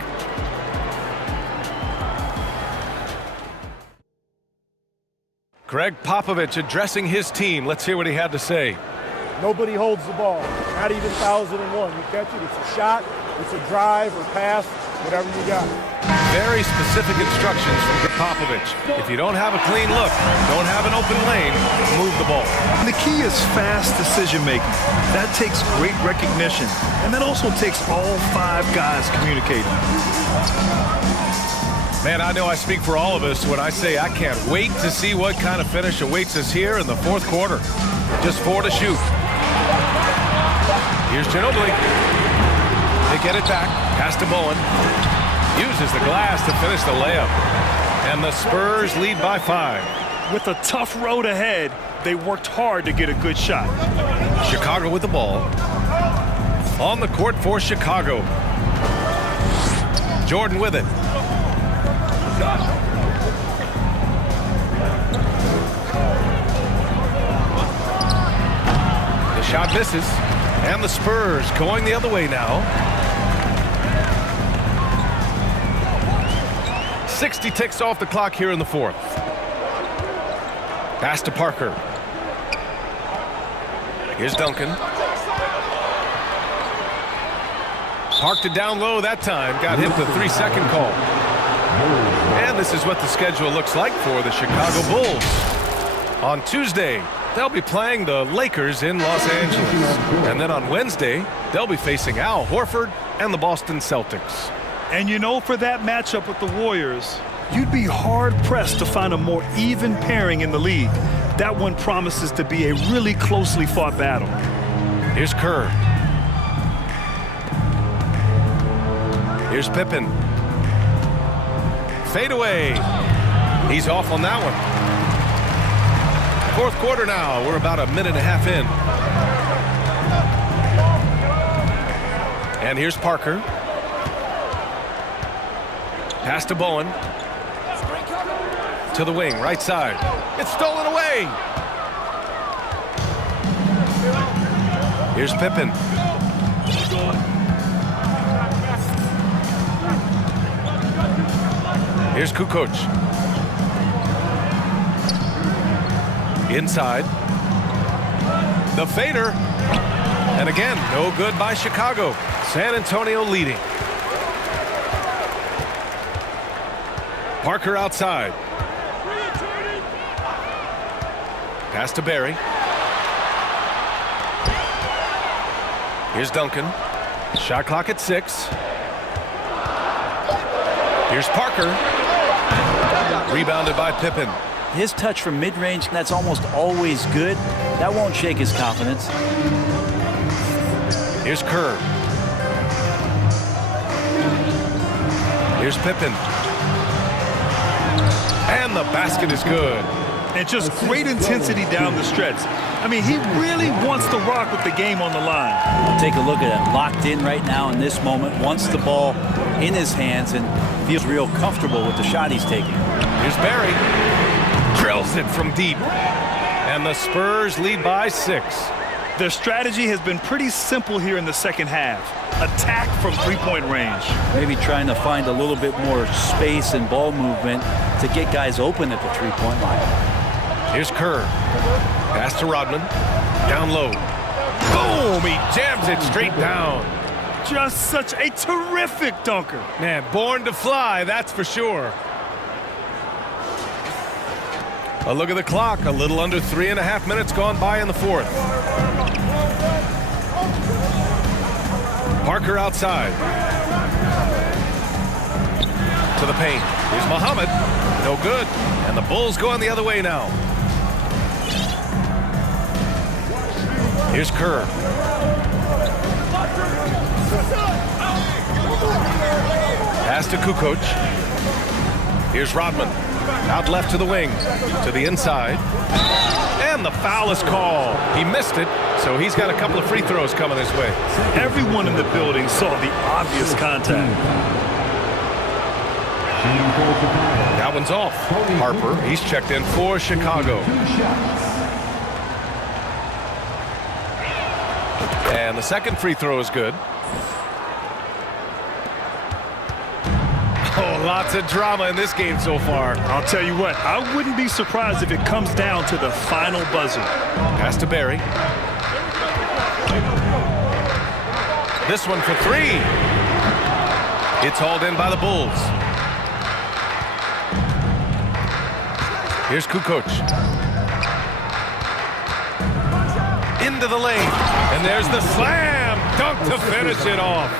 Greg Popovich addressing his team. Let's hear what he had to say. Nobody holds the ball, not even 1,001. You catch it, it's a shot, it's a drive or pass, whatever you got. Very specific instructions from Greg Popovich. If you don't have a clean look, don't have an open lane, move the ball. The key is fast decision-making. That takes great recognition, and that also takes all 5 guys communicating. Man, I know I speak for all of us when I say I can't wait to see what kind of finish awaits us here in the 4th quarter. Just 4 to shoot. Here's Ginobili. They get it back. Pass to Bowen. Uses the glass to finish the layup. And the Spurs lead by 5. With a tough road ahead, they worked hard to get a good shot. Chicago with the ball. On the court for Chicago. Jordan with it. The shot misses. And the Spurs going the other way now. 60 ticks off the clock here in the 4th. Pass to Parker. Here's Duncan. Parked it down low that time. Got hit the 3-second call. And this is what the schedule looks like for the Chicago Bulls. On Tuesday, they'll be playing the Lakers in Los Angeles. And then on Wednesday, they'll be facing Al Horford and the Boston Celtics. And you know, for that matchup with the Warriors, you'd be hard-pressed to find a more even pairing in the league. That one promises to be a really closely fought battle. Here's Kerr. Here's Pippen. Fade away. He's off on that one. 4th quarter now. We're about a minute and a half in. And here's Parker. Pass to Bowen. To the wing, right side. It's stolen away. Here's Pippen. Here's Kukoc. Inside. The fader. And again, no good by Chicago. San Antonio leading. Parker outside. Pass to Barry. Here's Duncan. Shot clock at 6. Here's Parker. Rebounded by Pippen. His touch from mid-range, that's almost always good. That won't shake his confidence. Here's Kerr. Here's Pippen. And the basket is good. And just great intensity down the stretch. I mean, he really wants to rock with the game on the line. Take a look at it. Locked in right now in this moment. Wants the ball in his hands and feels real comfortable with the shot he's taking. Here's Barry. Drills it from deep. And the Spurs lead by 6. Their strategy has been pretty simple here in the second half. Attack from three-point range. Maybe trying to find a little bit more space and ball movement to get guys open at the three-point line. Here's Kerr. Pass to Rodman. Down low. Boom! He jams it straight down. Just such a terrific dunker. Man, born to fly, that's for sure. A look at the clock. A little under 3.5 minutes gone by in the 4th. Parker outside. To the paint. Here's Muhammad. No good. And the Bulls going the other way now. Here's Kerr. Pass to Kukoc. Here's Rodman. Out left to the wing. To the inside. And the foul is called. He missed it, so he's got a couple of free throws coming his way. Everyone in the building saw the obvious contact. That one's off. Harper, he's checked in for Chicago. And the second free throw is good. Oh, lots of drama in this game so far. I'll tell you what, I wouldn't be surprised if it comes down to the final buzzer. Pass to Barry. This one for three. It's hauled in by the Bulls. Here's Kukoc. Into the lane. And there's the slam dunk to finish it off.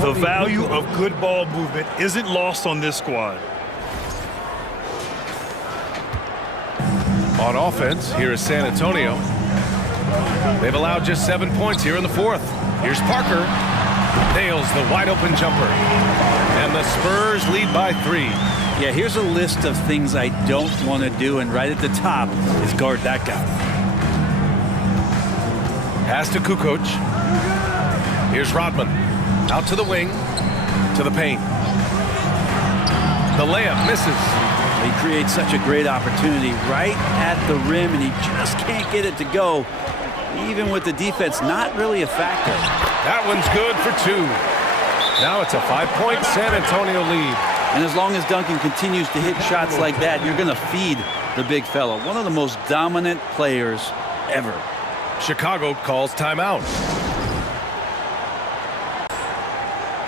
The value of good ball movement isn't lost on this squad. On offense, here is San Antonio. They've allowed just 7 points here in the fourth. Here's Parker. Nails the wide open jumper. And the Spurs lead by 3. Yeah, here's a list of things I don't want to do, and right at the top is guard that guy. Pass to Kukoc. Here's Rodman. Out to the wing. To the paint. The layup misses. He creates such a great opportunity right at the rim, and he just can't get it to go. Even with the defense not really a factor. That one's good for 2. Now it's a 5-point San Antonio lead. And as long as Duncan continues to hit shots like that, you're going to feed the big fella. One of the most dominant players ever. Chicago calls timeout.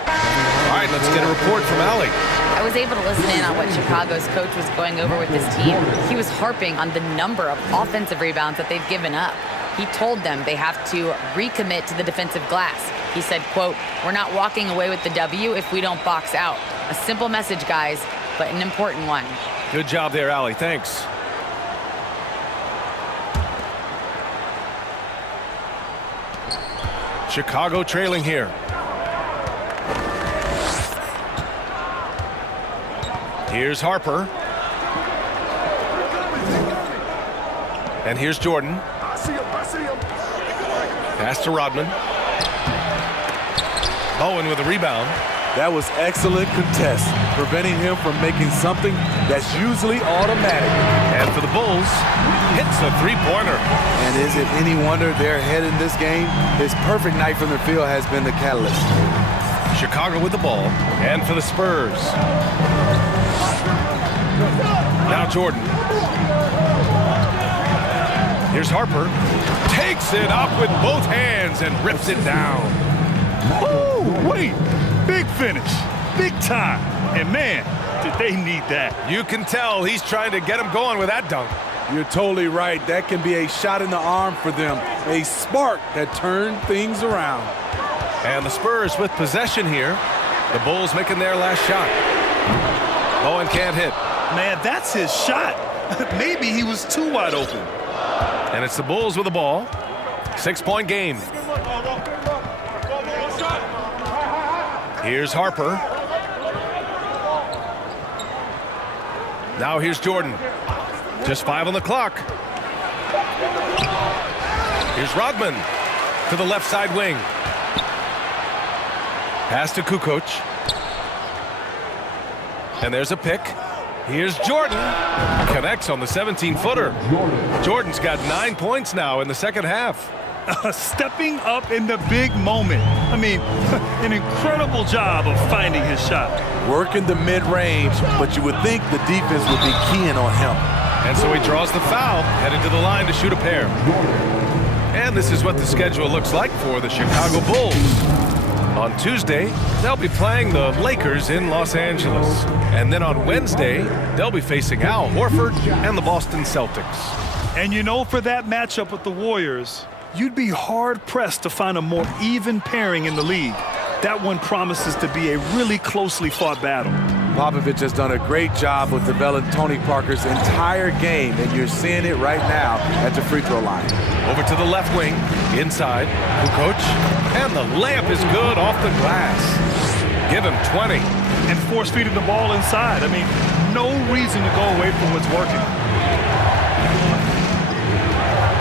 All right, let's get a report from Allie. I was able to listen in on what Chicago's coach was going over with his team. He was harping on the number of offensive rebounds that they've given up. He told them they have to recommit to the defensive glass. He said, quote, "We're not walking away with the W if we don't box out." A simple message, guys, but an important one. Good job there, Allie. Thanks. Chicago trailing here. Here's Harper. And here's Jordan. Pass to Rodman. Bowen with a rebound. That was excellent contest, preventing him from making something that's usually automatic. And for the Bulls, hits a three-pointer. And is it any wonder they're ahead in this game? His perfect night from the field has been the catalyst. Chicago with the ball, and for the Spurs. Now Jordan. Here's Harper. Takes it up with both hands and rips it down. Oh, wait. Big finish. Big time. And man, did they need that. You can tell he's trying to get him going with that dunk. You're totally right. That can be a shot in the arm for them. A spark that turned things around. And the Spurs with possession here. The Bulls making their last shot. Bowen can't hit. Man, that's his shot. Maybe he was too wide open. And it's the Bulls with the ball. 6-point game. Here's Harper. Now here's Jordan. Just 5 on the clock. Here's Rodman to the left side wing. Pass to Kukoc. And there's a pick. Here's Jordan. Connects on the 17-footer. Jordan's got 9 points now in the second half. Stepping up in the big moment. I mean, an incredible job of finding his shot. Working the mid-range, but you would think the defense would be keying on him. And so he draws the foul, headed to the line to shoot a pair. And this is what the schedule looks like for the Chicago Bulls. On Tuesday, they'll be playing the Lakers in Los Angeles. And then on Wednesday, they'll be facing Al Horford and the Boston Celtics. And you know, for that matchup with the Warriors, you'd be hard-pressed to find a more even pairing in the league. That one promises to be a really closely fought battle. Popovich has done a great job with developing Tony Parker's entire game, and you're seeing it right now at the free throw line. Over to the left wing, inside, Kukoc, and the layup is good off the glass. Give him 20. And force-feeding the ball inside. I mean, no reason to go away from what's working.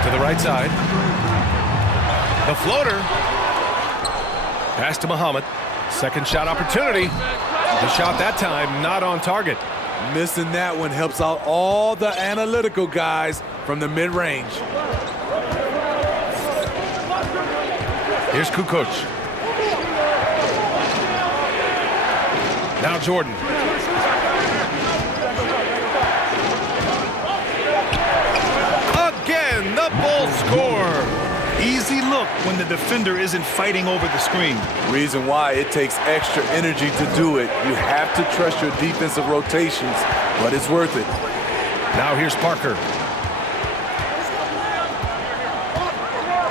To the right side. The floater. Pass to Muhammad. Second shot opportunity. The shot that time not on target. Missing that one helps out all the analytical guys from the mid-range. Here's Kukoc. Now Jordan. Again, the Bulls score. Easy look when the defender isn't fighting over the screen. Reason why it takes extra energy to do it. You have to trust your defensive rotations, but it's worth it. Now here's Parker.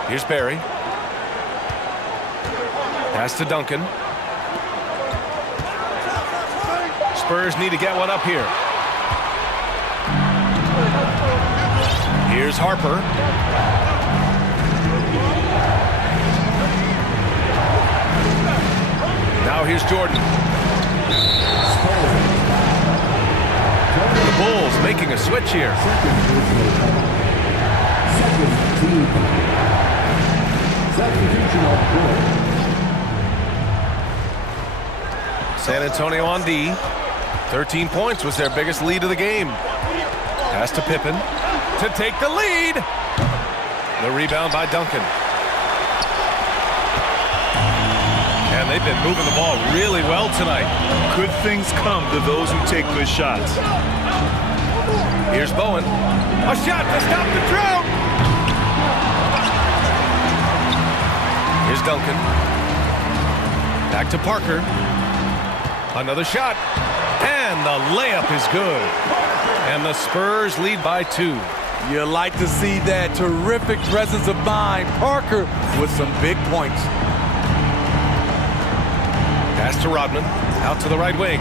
Here's Barry. Pass to Duncan. Spurs need to get one up here. Here's Harper. Now here's Jordan. The Bulls making a switch here. San Antonio on D. 13 points was their biggest lead of the game. Pass to Pippen to take the lead. The rebound by Duncan. And they've been moving the ball really well tonight. Good things come to those who take good shots. Here's Bowen. A shot to stop the drought. Here's Duncan. Back to Parker. Another shot. And the layup is good. And the Spurs lead by 2. You like to see that terrific presence of mind. Parker with some big points. Pass to Rodman. Out to the right wing.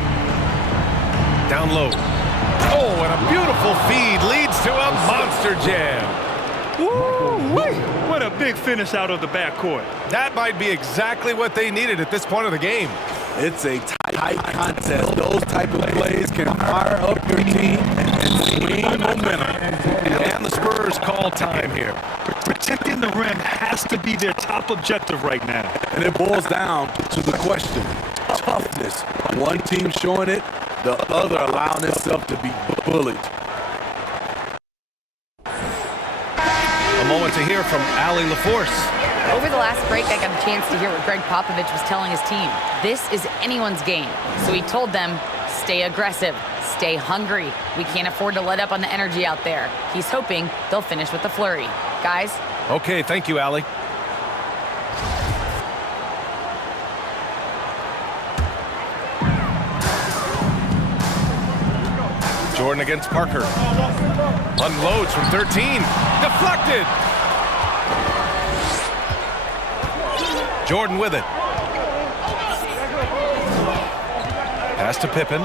Down low. Oh, and a beautiful feed leads to a monster jam. Woo-wee! What a big finish out of the backcourt. That might be exactly what they needed at this point of the game. It's a tight contest. Those type of plays can fire up your team and swing momentum. And the Spurs call time here. Protecting the rim has to be their top objective right now. And it boils down to the question, toughness. One team showing it, the other allowing itself to be bullied. A moment to hear from Allie LaForce. Over the last break, I got a chance to hear what Greg Popovich was telling his team. This is anyone's game. So he told them, stay aggressive, stay hungry. We can't afford to let up on the energy out there. He's hoping they'll finish with a flurry. Guys? Okay, thank you, Allie. Jordan against Parker. Unloads from 13. Deflected! Jordan with it. Pass to Pippen.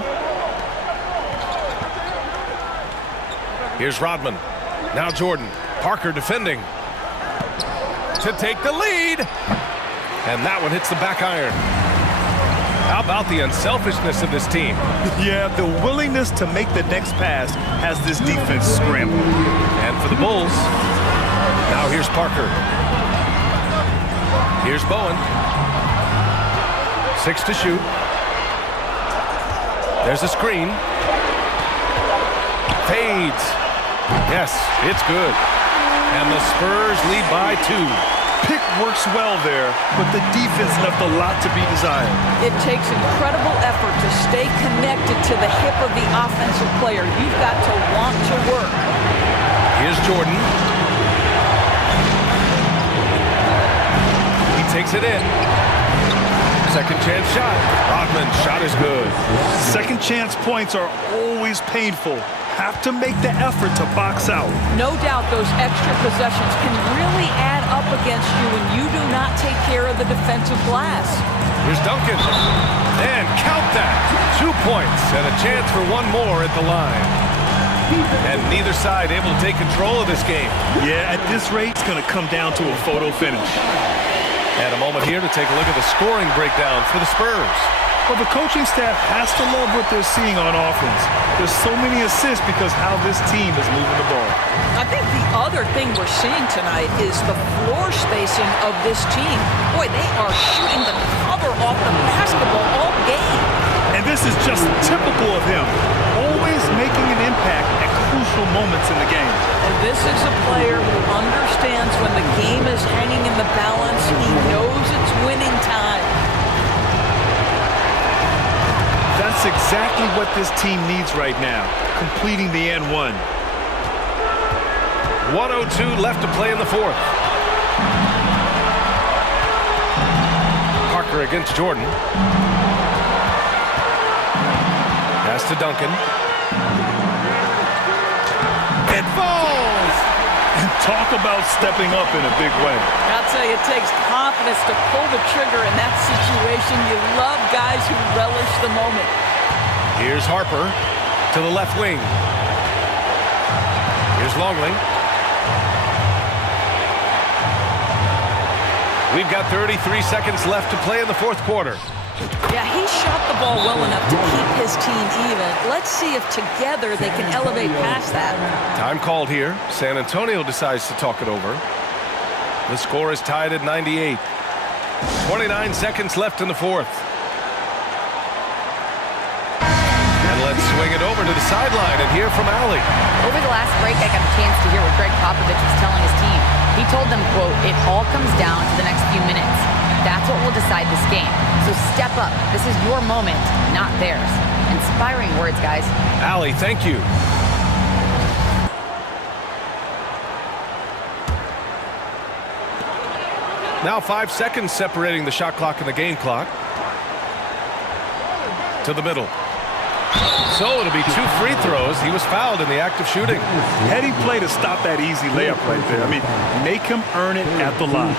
Here's Rodman. Now Jordan. Parker defending. To take the lead. And that one hits the back iron. How about the unselfishness of this team? Yeah, the willingness to make the next pass has this defense scrambling. And for the Bulls, now here's Parker. Here's Bowen. 6 to shoot. There's a screen. Fades. Yes, it's good. And the Spurs lead by 2. Pick works well there, but the defense left a lot to be desired. It takes incredible effort to stay connected to the hip of the offensive player. You've got to want to work. Here's Jordan. He takes it in. Second chance shot. Rodman's shot is good. Second chance points are always painful. Have to make the effort to box out. No doubt those extra possessions can really add up against you when you do not take care of the defensive glass. Here's Duncan. And count that. 2 points and a chance for one more at the line. And neither side able to take control of this game. Yeah, at this rate, it's going to come down to a photo finish. And a moment here to take a look at the scoring breakdown for the Spurs. Well, the coaching staff has to love what they're seeing on offense. There's so many assists because how this team is moving the ball. I think the other thing we're seeing tonight is the floor spacing of this team. Boy, they are shooting the cover off the basketball all game. And And this is just typical of him, always making an impact at crucial moments in the game. And this is a player who understands when the game is hanging in the balance. He knows it's winning time. That's exactly what this team needs right now, completing the and one. 1:02 left to play in the fourth. Parker against Jordan. Pass to Duncan. It falls! And talk about stepping up in a big way. I'll tell you, it takes confidence to pull the trigger in that situation. You love guys who relish the moment. Here's Harper to the left wing. Here's Longley. We've got 33 seconds left to play in the fourth quarter. Yeah, he shot the ball well enough to keep his team even. Let's see if together they can elevate past that. Time called here. San Antonio decides to talk it over. The score is tied at 98. 29 seconds left in the fourth. And let's swing it over to the sideline and hear from Allie. Over the last break, I got a chance to hear what Greg Popovich was telling his team. He told them, quote, "It all comes down to the next few minutes. That's what will decide this game. So step up. This is your moment, not theirs." Inspiring words, guys. Allie, thank you. Now 5 seconds separating the shot clock and the game clock. To the middle. So it'll be 2 free throws. He was fouled in the act of shooting. Heady play to stop that easy layup right there. I mean, make him earn it at the line.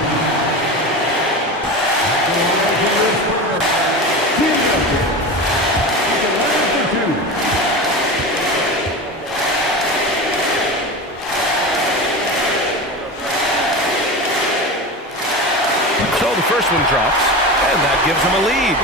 So the first one drops, and that gives him a lead.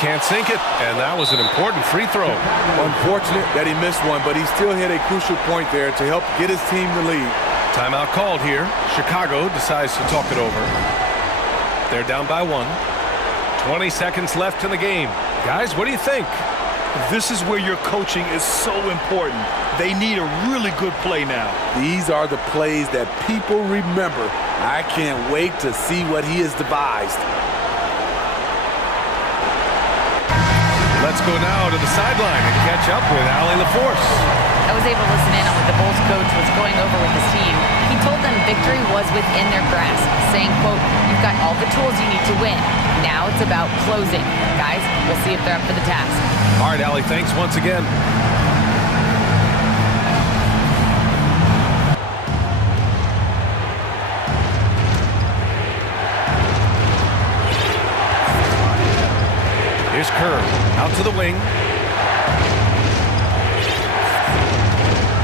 Can't sink it, and that was an important free throw. Unfortunate that he missed one, but he still hit a crucial point there to help get his team the lead. Timeout called here. Chicago decides to talk it over. They're down by 1. 20 seconds left in the game. Guys, what do you think? This is where your coaching is so important. They need a really good play now. These are the plays that people remember. I can't wait to see what he has devised. Let's go now to the sideline and catch up with Allie LaForce. I was able to listen in on what the Bulls coach was going over with his team. He told them victory was within their grasp, saying, quote, "You've got all the tools you need to win. Now it's about closing. Guys, we'll see if they're up for the task." All right, Allie, thanks once again. Here's Kerr out to the wing.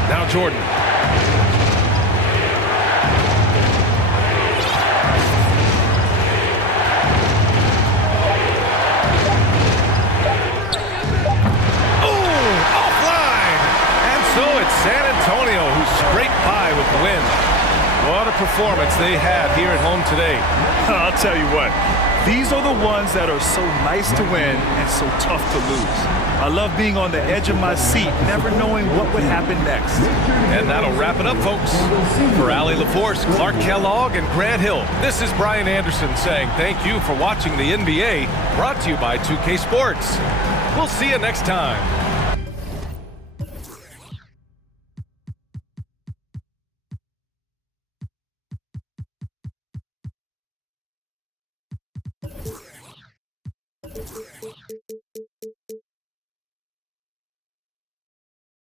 Now Jordan. San Antonio, who scraped by with the win. What a performance they had here at home today. I'll tell you what, these are the ones that are so nice to win and so tough to lose. I love being on the edge of my seat, never knowing what would happen next. And that'll wrap it up, folks. For Allie LaForce, Clark Kellogg, and Grant Hill, this is Brian Anderson saying thank you for watching the NBA, brought to you by 2K Sports. We'll see you next time.